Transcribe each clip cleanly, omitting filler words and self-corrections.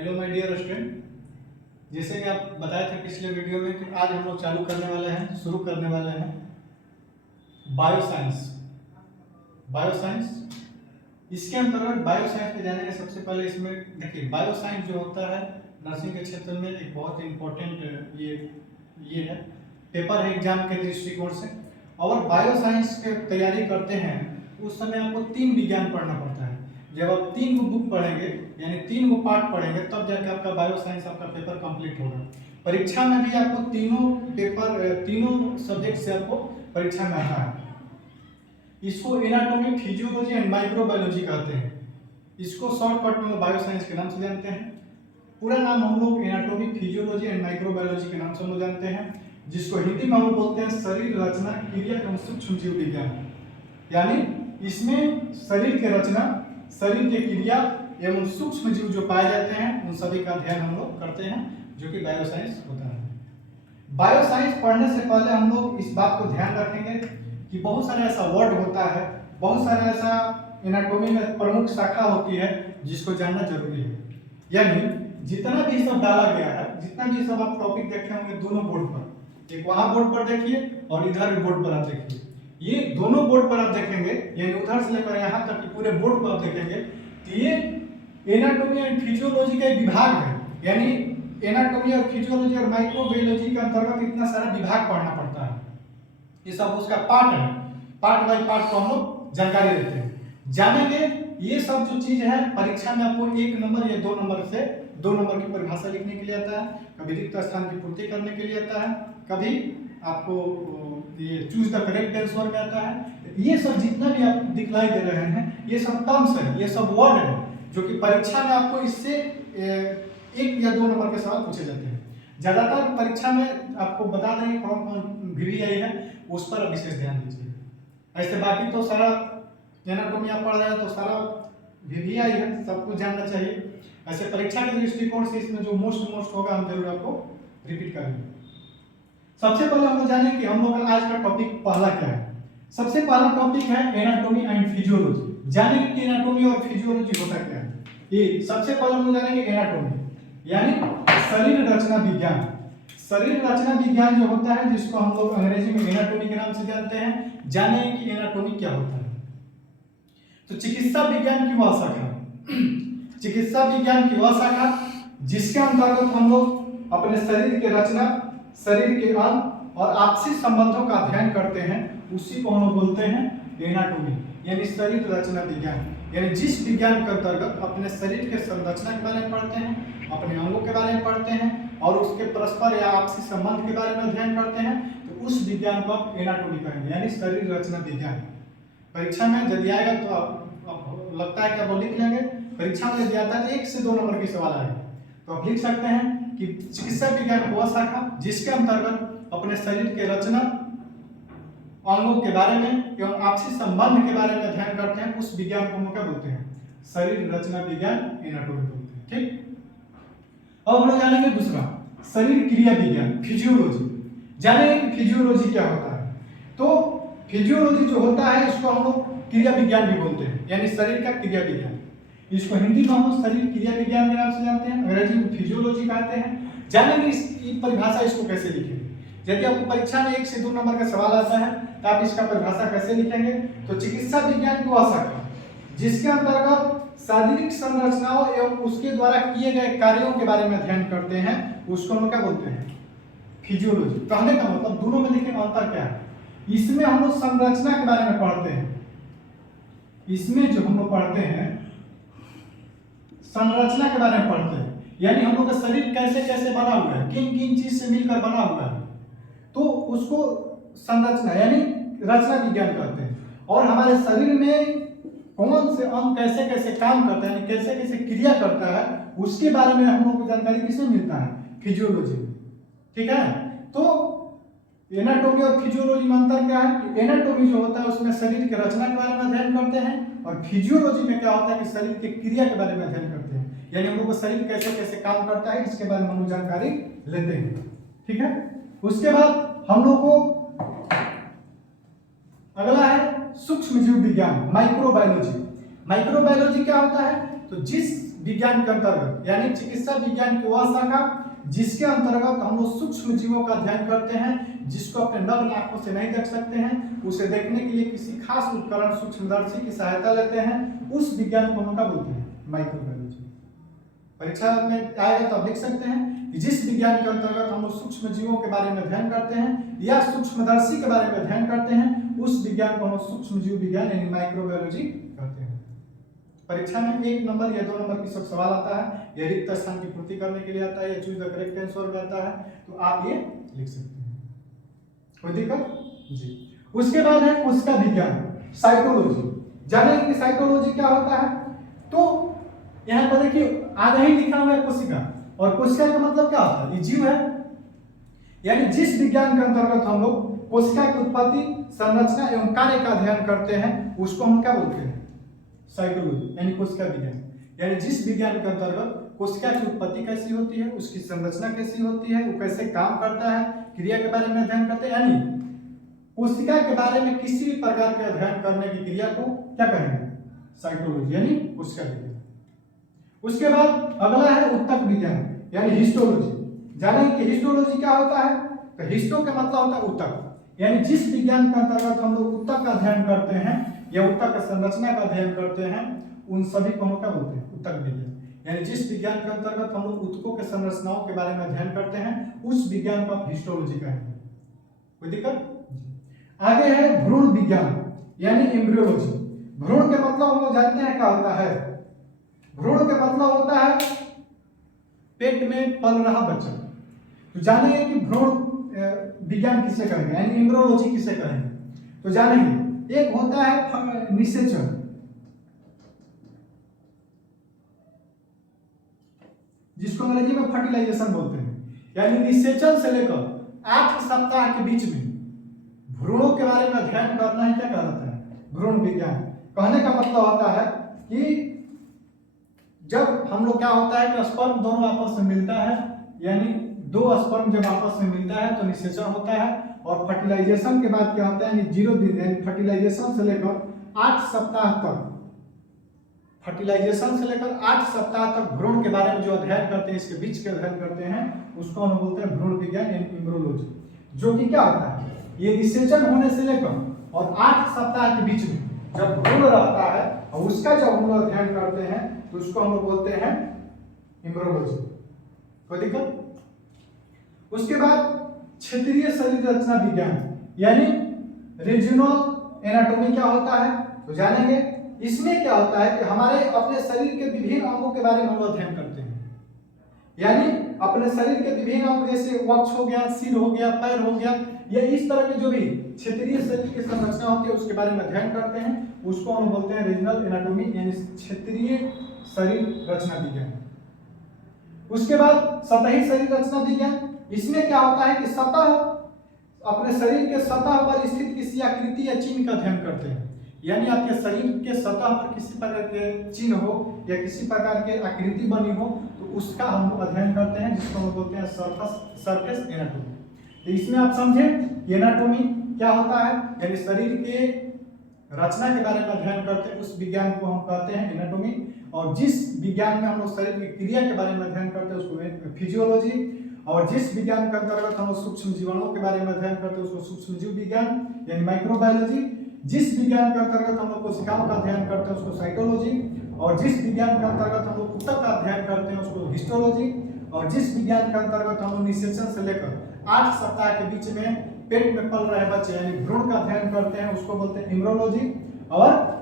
Hello my dear student, जैसे कि आप बताए थे पिछले वीडियो में कि आज हम लोग शुरू करने वाले हैं बायोसाइंस। इसके अंतर्गत बायोसाइंस में जाने के सबसे पहले इसमें देखिए, बायोसाइंस जो होता है नर्सिंग के क्षेत्र में एक बहुत इम्पोर्टेंट ये है, पेपर है एग्जाम के दृष्टिकोण से। और बायोसाइंस की तैयारी करते हैं उस समय आपको 3 विज्ञान पढ़ना पड़ता है। जब आप 3 गो बुक पढ़ेंगे यानी 3 गो पार्ट पढ़ेंगे तब जाके आपका बायोसाइंस आपका पेपर कंप्लीट होगा। परीक्षा में भी आपको तीनों सब्जेक्ट से आपको परीक्षा में आता है। इसको एनाटॉमी, फिजियोलॉजी एंड माइक्रोबायोलॉजी कहते हैं। इसको शॉर्टकट में बायोसाइंस के नाम से जानते हैं। पूरा नाम हम लोग एनाटॉमी, फिजियोलॉजी एंड माइक्रोबायोलॉजी के नाम से हम लोग जानते हैं, जिसको हिंदी में हम लोग बोलते हैं शरीर रचना, क्रिया एवं सूक्ष्म जीव विज्ञान। यानी इसमें शरीर के रचना, शरीर के क्रिया एवं सूक्ष्म जीव जो पाए जाते हैं उन सभी का अध्ययन हम लोग करते हैं, जो कि बायोसाइंस होता है। बायोसाइंस पढ़ने से पहले हम लोग इस बात को ध्यान रखेंगे कि बहुत सारा ऐसा वर्ड होता है, बहुत सारा ऐसा एनाटॉमी में प्रमुख शाखा होती है जिसको जानना जरूरी है। यानी जितना भी सब डाला गया है, जितना भी सब आप टॉपिक देखे होंगे दोनों बोर्ड पर, एक वहां बोर्ड पर देखिए और इधर भी बोर्ड पर आप देखिए, ये दोनों बोर्ड पर आप देखेंगे, यानी उधर से लेकर यहाँ तक कि पूरे बोर्ड पर आप देखेंगे तो ये एनाटॉमी एंड फिजियोलॉजी का एक विभाग है। यानी एनाटॉमी और फिजियोलॉजी और माइक्रोबायोलॉजी के अंतर्गत इतना सारा विभाग पढ़ना पड़ता है। ये सब उसका पार्ट है, पार्ट बाय पार्ट को हम लोग जानकारी देते हैं, जानेंगे। ये सब जो चीज है परीक्षा में आपको 1 नंबर या 2 नंबर से 2 नंबर की परिभाषा लिखने के लिए आता है, कभी रिक्त स्थान की पूर्ति करने के लिए आता है, कभी आपको ये चूज द करेक्ट आंसर में आता है। ये सब जितना भी आप दिखलाई दे रहे हैं ये सब टर्म्स है, ये सब वर्ड है जो कि परीक्षा में आपको इससे 1 या 2 नंबर के सवाल पूछे जाते हैं। ज्यादातर परीक्षा में आपको बता देंगे कौन कौन VVI है, उस पर विशेष ध्यान दीजिए। ऐसे बाकी तो सारा एनाटॉमी आप पढ़ रहे हैं तो सारा VVI है, सब कुछ जानना चाहिए। ऐसे परीक्षा के दृष्टिकोण से इसमें जो मोस्ट होगा हम जरूर आपको रिपीट करेंगे। सबसे पहले हम लोग जानें कि हम लोग का आज का टॉपिक पहला क्या है। सबसे पहला टॉपिक है एनाटॉमी एंड फिजियोलॉजी। जानेंगे कि एनाटॉमी और फिजियोलॉजी होता क्या है। ये सबसे पहले हम लोग जानेंगे एनाटॉमी यानी शरीर रचना विज्ञान। शरीर रचना विज्ञान जो होता है, जिसको हम लोग अंग्रेजी में एनाटॉमी के नाम से जानते हैं, जानेंगे कि एनाटॉमी क्या होता है। तो चिकित्सा विज्ञान की वह शाखा चिकित्सा विज्ञान की वह शाखा जिसके अंतर्गत हम लोग अपने शरीर के रचना, शरीर के अंग और आपसी संबंधों का अध्ययन करते हैं, उसी को हम लोग बोलते हैं एनाटॉमी यानी शरीर रचना विज्ञान। यानी जिस विज्ञान के अंतर्गत अपने शरीर के संरचना के बारे में पढ़ते हैं, अपने अंगों के बारे में पढ़ते हैं और उसके परस्पर या आपसी संबंध के बारे में अध्ययन करते हैं, तो उस विज्ञान को आप एनाटॉमी कहेंगे यानी शरीर रचना विज्ञान। परीक्षा में यदि आएगा तो आप लगता है कि आप लिख लेंगे, परीक्षा में यदि आता है 1 से 2 नंबर के सवाल आएगा तो आप लिख सकते हैं कि चिकित्सा विज्ञान वह शाखा जिसके अंतर्गत अपने शरीर के रचना, अंगों के बारे में एवं आपसी संबंध के बारे में अध्ययन करते हैं, उस विज्ञान को हम क्या बोलते हैं, शरीर रचना विज्ञान, एनाटॉमी बोलते हैं। ठीक, अब हम लोग जानेंगे दूसरा शरीर क्रिया विज्ञान, फिजियोलॉजी। जानेंगे कि फिजियोलॉजी क्या होता है। तो फिजियोलॉजी जो होता है इसको हम लोग क्रिया विज्ञान भी बोलते हैं यानी शरीर का क्रिया विज्ञान। इसको हिंदी में हम शरीर क्रिया विज्ञान के नाम से जानते हैं, अंग्रेजी में फिजियोलॉजी कहते हैं। जानेंगे इसकी परिभाषा, इसको कैसे लिखेंगे। यदि आपको परीक्षा में 1 से 2 नंबर का सवाल आता है तो आप इसका परिभाषा कैसे लिखेंगे। तो चिकित्सा विज्ञान की वह शाखा जिसके अंतर्गत शारीरिक संरचनाओं एवं उसके द्वारा किए गए कार्यों के बारे में अध्ययन करते हैं, उसको हम क्या बोलते हैं, फिजियोलॉजी। कहने का मतलब दोनों में लेकिन अंतर क्या है, इसमें हम लोग संरचना के बारे में पढ़ते हैं, इसमें जो हम लोग पढ़ते हैं संरचना के बारे में पढ़ते हैं, यानी हम लोग का शरीर कैसे कैसे बना हुआ है, किन किन चीज से मिलकर बना हुआ है, तो उसको संरचना यानी रचना विज्ञान कहते हैं। और हमारे शरीर में कौन से अंग कैसे कैसे काम करता है, कैसे कैसे क्रिया करता है, उसके बारे में हम लोग को जानकारी किसमें मिलता है, फिजियोलॉजी में। ठीक है, तो एनाटॉमी और फिजियोलॉजी में अंतर क्या है कि एनाटॉमी जो होता है उसमें शरीर के रचना के बारे में अध्ययन करते हैं और फिजियोलॉजी में क्या होता है कि शरीर के क्रिया के बारे में अध्ययन करते हैं, यानी हम लोग का शरीर कैसे कैसे काम करता है इसके बारे में हम लोग जानकारी लेते हैं। ठीक है, उसके बाद हम लोग को अगला है सूक्ष्म जीव विज्ञान, माइक्रोबायोलॉजी। माइक्रोबायोलॉजी क्या होता है, तो जिस विज्ञान के अंतर्गत, यानी चिकित्सा विज्ञान की वह शाखा जिसके अंतर्गत हम लोग सूक्ष्म जीवों का अध्ययन करते हैं, जिसको अपने नग्न आंखों से नहीं देख सकते हैं, उसे देखने के लिए किसी खास उपकरण सूक्ष्मदर्शी की सहायता लेते हैं, उस विज्ञान को हम क्या बोलते हैं? माइक्रोबायोलॉजी। परीक्षा में आएगा तो आप लिख सकते हैं कि जिस विज्ञान के अंतर्गत हम लोग सूक्ष्म जीवों के बारे में अध्ययन करते हैं या सूक्ष्मदर्शी के बारे में अध्ययन करते हैं, उस विज्ञान को हम सूक्ष्म जीव विज्ञान यानी माइक्रोबायोलॉजी कहते हैं। परीक्षा में 1 नंबर या 2 नंबर की सब सवाल आता है, या रिक्त स्थान की पूर्ति करने के लिए आता है, या चूज द करेक्ट आंसर में आता है, तो आप ये लिख सकते हैं। कोई दिक्कत जी। उसके बाद है कोशिका विज्ञान, साइकोलॉजी। जानेंगे कि साइकोलॉजी क्या होता है। तो यहाँ पर देखिए आगे ही लिखा हुआ है कोशिका, और कोशिका का मतलब क्या होता है? ये जीव है, यानी जिस विज्ञान के अंतर्गत हम लोग कोशिका की उत्पत्ति, संरचना एवं कार्य का अध्ययन करते हैं, उसको हम क्या बोलते हैं? साइकोलॉजी, यानी कोशिका विज्ञान। यानी जिस विज्ञान के अंतर्गत कोशिका की उत्पत्ति कैसी होती है, उसकी संरचना कैसी होती है, वो कैसे काम करता है, क्रिया के बारे में अध्ययन करते हैं, यानी कोशिका के बारे में किसी भी प्रकार के अध्ययन करने की क्रिया को क्या कहेंगे? साइकोलॉजी, यानी कोशिका विज्ञान। उसके बाद अगला है ऊतक विज्ञान, यानी हिस्टोलॉजी। जानेंगे कि हिस्टोलॉजी क्या होता है। तो हिस्टो का मतलब होता है ऊतक, यानी जिस विज्ञान के अंतर्गत हम लोग ऊतक का अध्ययन करते हैं या ऊतक का संरचना का अध्ययन करते हैं, उन सभी को हम क्या बोलते हैं? ऊतक विज्ञान। यानी जिस विज्ञान के अंतर्गत हम लोग ऊतकों के संरचनाओं के बारे में अध्ययन करते हैं, उस विज्ञान को आप हिस्टोलॉजी कहेंगे। कोई दिक्कत? आगे है भ्रूण विज्ञान, यानी एम्ब्रियोलॉजी। भ्रूण के मतलब हम लोग जानते हैं क्या होता है। भ्रूण के मतलब होता है पेट में पल रहा बच्चा। तो जानेंगे कि भ्रूण विज्ञान किसे कहेंगे, यानी एम्ब्रियोलॉजी किसे कहेंगे। तो जानेंगे, एक होता है निषेचन, जिसको अंग्रेजी में फर्टिलाइजेशन बोलते हैं, यानी निषेचन से लेकर 8 सप्ताह के बीच में भ्रूणों के बारे में अध्ययन करना ही क्या कहलाता है? भ्रूण विज्ञान। कहने का मतलब होता है कि जब हम लोग क्या होता है कि स्पर्म दोनों आपस में मिलता है, यानी 2 स्पर्म जब आपस में मिलता है तो निषेचन होता है, और फर्टिलाइजेशन के बाद क्या होता है, यानी 0 दिन, यानी फर्टिलाइजेशन से लेकर 8 सप्ताह तक, फर्टिलाइजेशन से लेकर 8 सप्ताह तक भ्रूण के बारे में जो अध्ययन करते हैं, इसके बीच के अध्ययन करते हैं, उसको हम बोलते हैं भ्रूण विज्ञान यानी एम्ब्रियोलॉजी। जो कि क्या होता है, ये निषेचन होने से लेकर और 8 सप्ताह के बीच में जब भ्रूण रहता है और उसका जब हम लोग अध्ययन करते हैं, तो उसको हम लोग बोलते हैं एम्ब्रियोलॉजी। कोई दिक्कत? उसके बाद क्षेत्रीय शरीर रचना विज्ञान, यानी रीजनल एनाटॉमी क्या होता है। तो जानेंगे इसमें क्या होता है कि हमारे अपने शरीर के विभिन्न अंगों के बारे में हम अध्ययन करते हैं, यानी अपने शरीर के विभिन्न अंग जैसे वक्ष हो गया, सिर हो गया, पैर हो गया, या इस तरह के जो भी क्षेत्रीय शरीर की संरचना होती है उसके बारे में अध्ययन करते हैं, उसको हम बोलते हैं रीजनल एनाटॉमी यानी क्षेत्रीय शरीर रचना विज्ञान। उसके बाद सतही शरीर रचना विज्ञान, इसमें क्या होता है कि सतह, अपने शरीर के सतह पर स्थित किसी आकृति या चिन्ह का अध्ययन करते हैं, यानी आपके शरीर के सतह पर किसी प्रकार के चिन्ह हो या किसी प्रकार के आकृति बनी हो, तो उसका हम लोग अध्ययन करते हैं, जिसको हम बोलते हैं सरफेस एनाटॉमी। तो इसमें आप समझे एनाटॉमी क्या होता है, यानी शरीर के रचना के बारे में अध्ययन करते हैं, उस विज्ञान को हम कहते हैं एनाटॉमी। और जिस विज्ञान में हम लोग शरीर की क्रिया के बारे में अध्ययन करते हैं उसको फिजियोलॉजी, और जिस विज्ञान के अंतर्गत हम लोग सूक्ष्म जीवाणुओं के बारे में अध्ययन करते हैं उसको सूक्ष्म जीव विज्ञान यानी माइक्रोबायोलॉजी। जिस विज्ञान के अंतर्गत हम लोग कोशिकाओं का अध्ययन करते हैं उसको साइटोलॉजी, और जिस विज्ञान के अंतर्गत हम लोग ऊतक का अध्ययन करते हैं उसको हिस्टोलॉजी, और जिस विज्ञान के अंतर्गत हम लोग निषेचन से लेकर 8 सप्ताह के बीच में पेट में पल रहे बच्चे यानी भ्रूण का अध्ययन करते हैं उसको बोलते हैं एम्ब्रियोलॉजी। और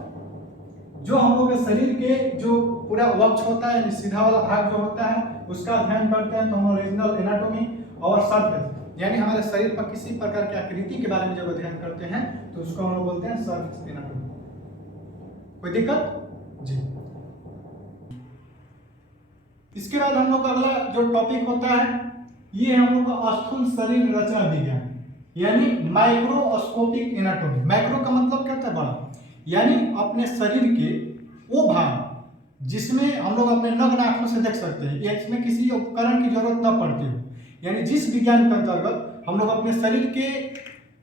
जो हम लोग के शरीर के जो पूरा वक्ष होता है यानी सीधा वाला भाग जो होता है उसका अध्ययन करते हैं तो हम रीजनल एनाटॉमी। और सरफेस यानी हमारे शरीर पर किसी प्रकार की आकृति के बारे में जब अध्ययन करते हैं तो उसको हम लोग बोलते हैं सरफेस एनाटॉमी। कोई दिक्कत जी। इसके बाद हम लोग का अगला जो टॉपिक होता है ये हम लोग का स्थूल शरीर रचना विज्ञान यानी माइक्रोस्कोपिक एनाटॉमी। माइक्रो का मतलब क्या होता है? बड़ा, यानी अपने शरीर के वो भाग जिसमें हम लोग अपने नग्न आंखों से देख सकते हैं या इसमें किसी उपकरण की जरूरत न पड़ती हो, यानी जिस विज्ञान के अंतर्गत हम लोग अपने शरीर के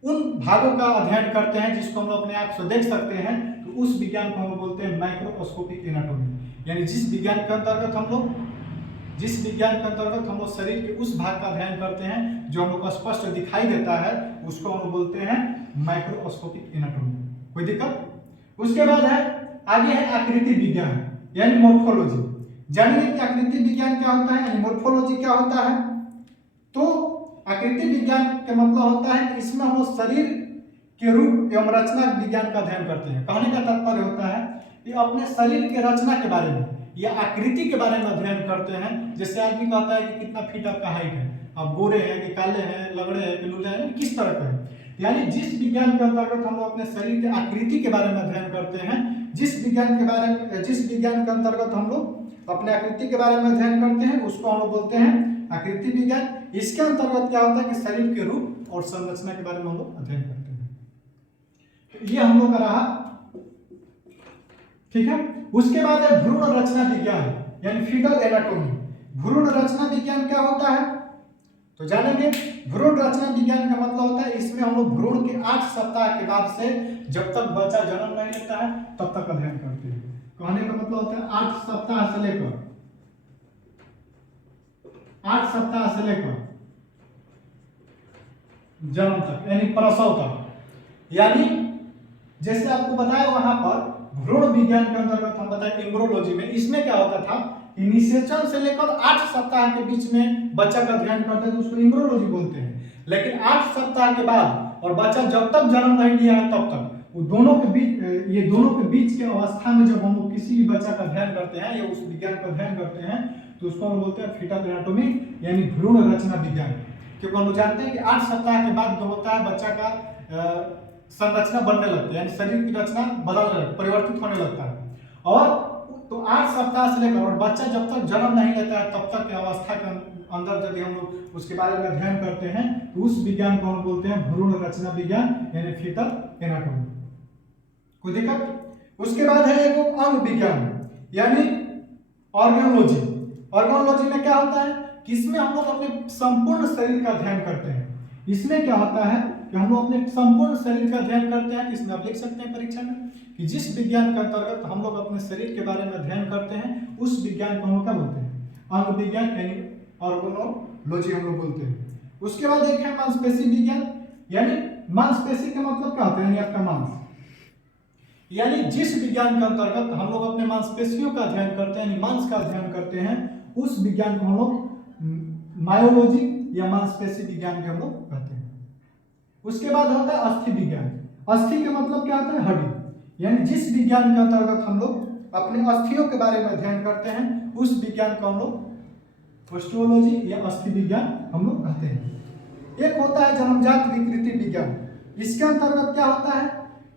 उन भागों का अध्ययन करते हैं जिसको हम लोग अपने आंख से देख सकते हैं, तो उस विज्ञान को हम बोलते हैं माइक्रोस्कोपिक एनाटॉमी। यानी जिस विज्ञान के अंतर्गत हम लोग शरीर के उस भाग का अध्ययन करते हैं जो हम लोग को स्पष्ट दिखाई देता है, उसको हम बोलते हैं माइक्रोस्कोपिक एनाटॉमी। कोई दिक्कत? उसके बाद है आगे है आकृति विज्ञान यानी मोर्फोलॉजी। जानिए कि आकृति विज्ञान क्या होता है यानी मोर्फोलॉजी क्या होता है। तो आकृति विज्ञान का मतलब होता है कि इसमें हम लोग शरीर के रूप एवं रचना विज्ञान का अध्ययन करते हैं। कहने का तात्पर्य होता है कि अपने शरीर के रचना के बारे में या आकृति के बारे में अध्ययन करते हैं। जैसे आदमी कहता है कि कितना फीट आपका हाइट है, आप गोरे हैं कि काले हैं, लगड़े हैं कि लूले हैं, किस तरह का है। यानी जिस विज्ञान के अंतर्गत हम लोग अपने शरीर के आकृति के बारे में अध्ययन करते हैं, जिस विज्ञान के अंतर्गत हम लोग अपने आकृति के बारे में अध्ययन करते हैं, उसको हम लोग बोलते हैं आकृति विज्ञान। इसके अंतर्गत क्या होता है कि शरीर के रूप और संरचना के बारे में हम लोग अध्ययन करते हैं। ये हम लोग का रहा, ठीक है। उसके बाद है भ्रूण रचना विज्ञान यानी फीटल एनाटॉमी। भ्रूण रचना विज्ञान क्या होता है तो जानेंगे। भ्रूण रचना विज्ञान का मतलब होता है इसमें हम लोग भ्रूण के 8 सप्ताह के बाद से जब तक बच्चा जन्म नहीं लेता है तब तक अध्ययन करते हैं। कहने का मतलब होता है 8 सप्ताह से लेकर जन्म तक यानी प्रसव तक। यानी जैसे आपको बताया वहां पर भ्रूण विज्ञान के अंतर्गत हम बताए एम्ब्रियोलॉजी में, इसमें क्या होता था निषेचन से लेकर 8 सप्ताह के बीच में बच्चा का अध्ययन करते हैं तो उसको एम्ब्रियोलॉजी बोलते हैं। लेकिन 8 सप्ताह के बाद और बच्चा जब तक जन्म नहीं लिया है तब तक दोनों के बीच के अवस्था में जब हम लोग किसी भी बच्चा का अध्ययन करते हैं या उस विज्ञान का अध्ययन करते हैं तो उसको हम बोलते हैं फीटल एनाटॉमी यानी भ्रूण रचना विज्ञान। क्योंकि हम लोग जानते हैं कि 8 सप्ताह के बाद जो होता है बच्चा का संरचना बनने लगती है, यानी शरीर की रचना परिवर्तित होने लगता है। और तो 8 सप्ताह से लेकर और बच्चा जब तक जन्म नहीं लेता है तब तक की अवस्था के अंदर यदि हम लोग उसके बारे में अध्ययन करते हैं तो उस विज्ञान को हम बोलते हैं भ्रूण रचना विज्ञान यानी फीटल एनाटॉमी। कोई दिक्कत? उसके बाद है एगो अंग विज्ञान यानी ऑर्गेनोलॉजी। ऑर्गेनोलॉजी में क्या होता है कि इसमें हम लोग अपने संपूर्ण शरीर का अध्ययन करते हैं। इसमें क्या होता है कि हम लोग अपने संपूर्ण शरीर का अध्ययन करते हैं। इसमें आप लिख सकते हैं परीक्षा में कि जिस विज्ञान के अंतर्गत हम लोग अपने शरीर के बारे में अध्ययन करते हैं उस विज्ञान को हम लोग क्या बोलते हैं अंग विज्ञान यानी ऑर्गेनोलॉजी हम लोग बोलते हैं। उसके बाद एक है मांसपेशी विज्ञान यानी मांसपेशी का मतलब क्या होता है यानी आपका मांस। यानी जिस विज्ञान के अंतर्गत हम लोग अपने मांसपेशियों का अध्ययन करते हैं यानी मांस का अध्ययन करते हैं उस विज्ञान को हम लोग मायोलॉजी या मांसपेशी विज्ञान भी हम लोग कहते हैं। उसके बाद होता है अस्थि विज्ञान। अस्थि का मतलब क्या होता है हड्डी। यानी जिस विज्ञान के अंतर्गत हम लोग अपने अस्थियों के बारे में अध्ययन करते हैं उस विज्ञान को हम लोग ऑस्टियोलॉजी या अस्थि विज्ञान हम लोग कहते हैं। एक होता है जन्मजात विकृति विज्ञान। इसके अंतर्गत क्या होता है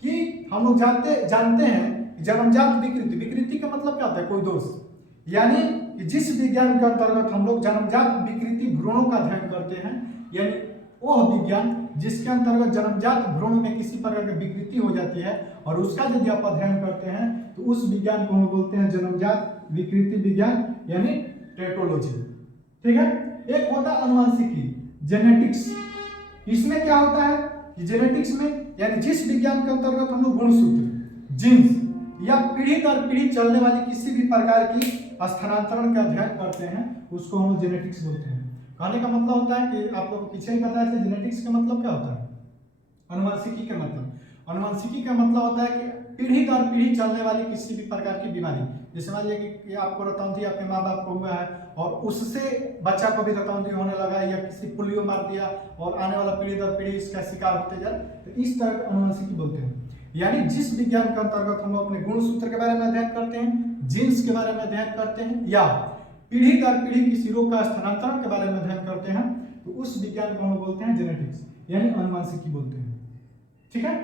कि हम लोग जानते हैं जन्मजात विकृति का मतलब क्या होता है कोई दोष। यानी कि जिस विज्ञान के अंतर्गत हम लोग जन्मजात विकृति भ्रूणों का अध्ययन करते हैं यानी वह विज्ञान जिसके अंतर्गत जन्मजात भ्रूण में किसी प्रकार की विकृति हो जाती है और उसका यदि आप अध्ययन करते हैं तो उस विज्ञान को हम बोलते हैं जन्मजात विकृति विज्ञान यानी टेटोलॉजी। ठीक है। एक होता है अनुवांशिकी जेनेटिक्स। इसमें क्या होता है कि जेनेटिक्स में यानी जिस विज्ञान के अंतर्गत हम लोग गुणसूत्र जीन्स या पीढ़ी दर पीढ़ी चलने वाली किसी भी प्रकार की स्थानांतरण का अध्ययन करते हैं उसको हम जेनेटिक्स बोलते हैं। कहने का मतलब होता है कि आप लोग को पीछे ही बताया था जेनेटिक्स का मतलब क्या होता है अनुवांशिकी का मतलब। अनुवांशिकी का मतलब होता है कि पीढ़ी दर पीढ़ी चलने वाली किसी भी प्रकार की बीमारी। जैसे मान लीजिए कि आपको रतौंधी अपने माँ बाप को हुआ है और उससे बच्चा को भी रतौंधी होने लगा या किसी पोलियो मार दिया और आने वाला पीढ़ी दर पीढ़ी इसका शिकार होते जाए तो इस तरह का अनुवांशिकी बोलते हैं। यानी जिस विज्ञान के अंतर्गत हम लोग अपने गुणसूत्र के बारे में अध्ययन करते हैं जीन्स के बारे में अध्ययन करते हैं या पीढ़ी दर पीढ़ी किसी रोग का स्थानांतरण के बारे में अध्ययन करते हैं तो उस विज्ञान को हम बोलते हैं जेनेटिक्स यानी अनुवांशिकी बोलते हैं। ठीक है।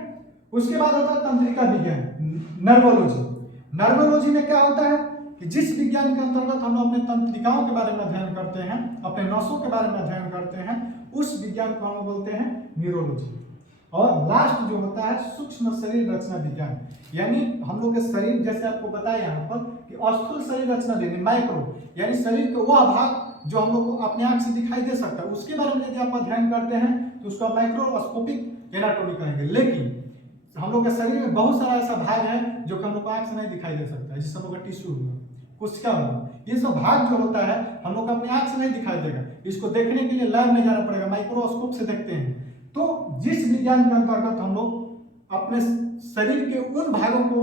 उसके बाद होता है तंत्रिका विज्ञान नर्वोलॉजी। नर्वोलॉजी में क्या होता है कि जिस विज्ञान के अंतर्गत हम अपने तंत्रिकाओं के बारे में अध्ययन करते हैं अपने नसों के बारे में अध्ययन करते हैं उस विज्ञान को हम बोलते हैं न्यूरोलॉजी। और लास्ट जो होता है सूक्ष्म शरीर रचना विज्ञान यानी हम लोग के शरीर जैसे आपको बताया यहाँ पर कि स्थूल शरीर रचना देने माइक्रो यानी शरीर का वह भाग जो हम लोग को अपने आंख से दिखाई दे सकता है उसके बारे में यदि आप अध्ययन करते हैं तो उसका माइक्रोस्कोपिक एनाटॉमी कहेंगे। लेकिन हम लोग के शरीर में बहुत सारा ऐसा भाग है जो कि हम लोग को आंख से नहीं दिखाई दे सकता है, जिससे हम लोग का टिश्यू हुआ, कोशिका हुआ, ये सब भाग जो होता है हम लोग को अपनी आंख से नहीं दिखाई देगा। इसको देखने के लिए लैब में जाना पड़ेगा, माइक्रोस्कोप से देखते हैं। तो जिस विज्ञान के अंतर्गत हम लोग अपने शरीर के उन भागों को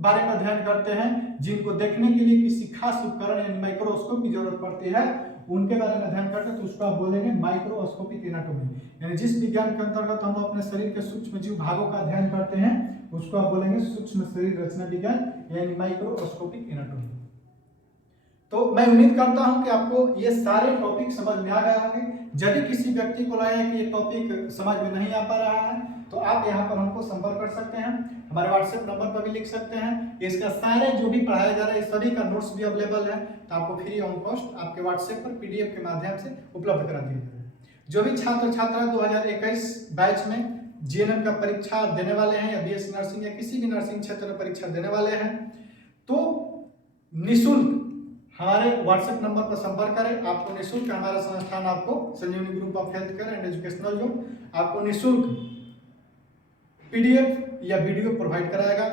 बारे में अध्ययन करते हैं जिनको देखने के लिए किसी खास उपकरण यानी माइक्रोस्कोप की जरूरत पड़ती है, उनके बारे में अध्ययन करते हैं, तो उसको आप बोलेंगे माइक्रोस्कोपिक एनाटॉमी। यानी जिस विज्ञान के अंतर्गत हम लोग अपने शरीर के सूक्ष्म जीव भागों का अध्ययन करते हैं उसको आप बोलेंगे सूक्ष्म शरीर रचना विज्ञान यानी माइक्रोस्कोपिक एनाटॉमी। तो मैं उम्मीद करता हूं कि आपको ये सारे टॉपिक समझ में आ गए होंगे। यदि किसी व्यक्ति को लगे कि ये टॉपिक समझ में नहीं आ पा रहा है तो आप यहाँ पर हमको संपर्क कर सकते हैं, हमारे व्हाट्सएप नंबर पर भी लिख सकते हैं। इसका सारे जो भी पढ़ाया जा रहा है सभी का नोट्स भी अवेलेबल है, तो आपको फ्री ऑफ कॉस्ट आपके व्हाट्सएप पर पीडीएफ के माध्यम से उपलब्ध करा दिया जाएगा। जो भी छात्र छात्रा 2021 बैच में जीएनएम का परीक्षा देने वाले हैं या बीएससी नर्सिंग या किसी भी नर्सिंग क्षेत्र में परीक्षा देने वाले हैं तो निःशुल्क हमारे व्हाट्सएप नंबर पर संपर्क करें। आपको निःशुल्क हमारा संस्थान आपको Sanjeevani group of health care and educational zone आपको निःशुल्क पीडीएफ या वीडियो प्रोवाइड कराएगा।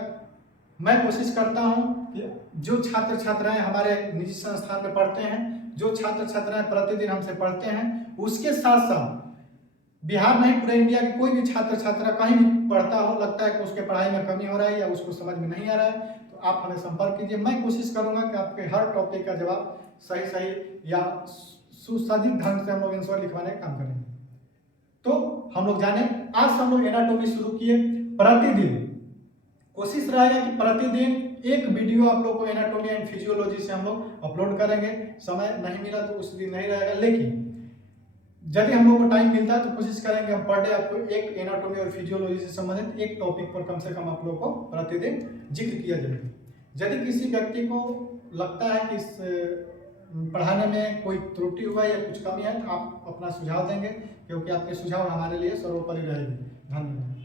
मैं कोशिश करता हूं कि जो छात्र छात्राएं हमारे निजी संस्थान में पढ़ते हैं, जो छात्र छात्राएं प्रतिदिन हमसे पढ़ते हैं, उसके साथ साथ बिहार नहीं पूरे इंडिया के कोई भी छात्र छात्रा कहीं भी पढ़ता हो, लगता है कि उसके पढ़ाई में कमी हो रहा है या उसको समझ में नहीं आ रहा है, तो आप हमें संपर्क कीजिए। मैं कोशिश करूंगा कि आपके हर टॉपिक का जवाब सही या सुसज्जित ढंग से हम लोग आंसर लिखवाने का काम करेंगे। तो हम लोग जाने आज हम लोग एनाटॉमी शुरू किए। प्रतिदिन कोशिश रहेगा कि प्रतिदिन एक वीडियो आप लोग को एनाटॉमी एंड फिजियोलॉजी से हम लोग अपलोड करेंगे। समय नहीं मिला तो उस दिन नहीं रहेगा, लेकिन यदि हम लोग को टाइम मिलता है तो कोशिश करेंगे हम पर डे आपको एक एनाटॉमी और फिजियोलॉजी से संबंधित एक टॉपिक पर कम से कम आप लोग को प्रतिदिन जिक्र किया जाएगा। यदि किसी व्यक्ति को लगता है कि इस पढ़ाने में कोई त्रुटि हुआ या कुछ कमी है तो आप अपना सुझाव देंगे, क्योंकि आपके सुझाव हमारे लिए सर्वोपरि रहेगी। धन्यवाद।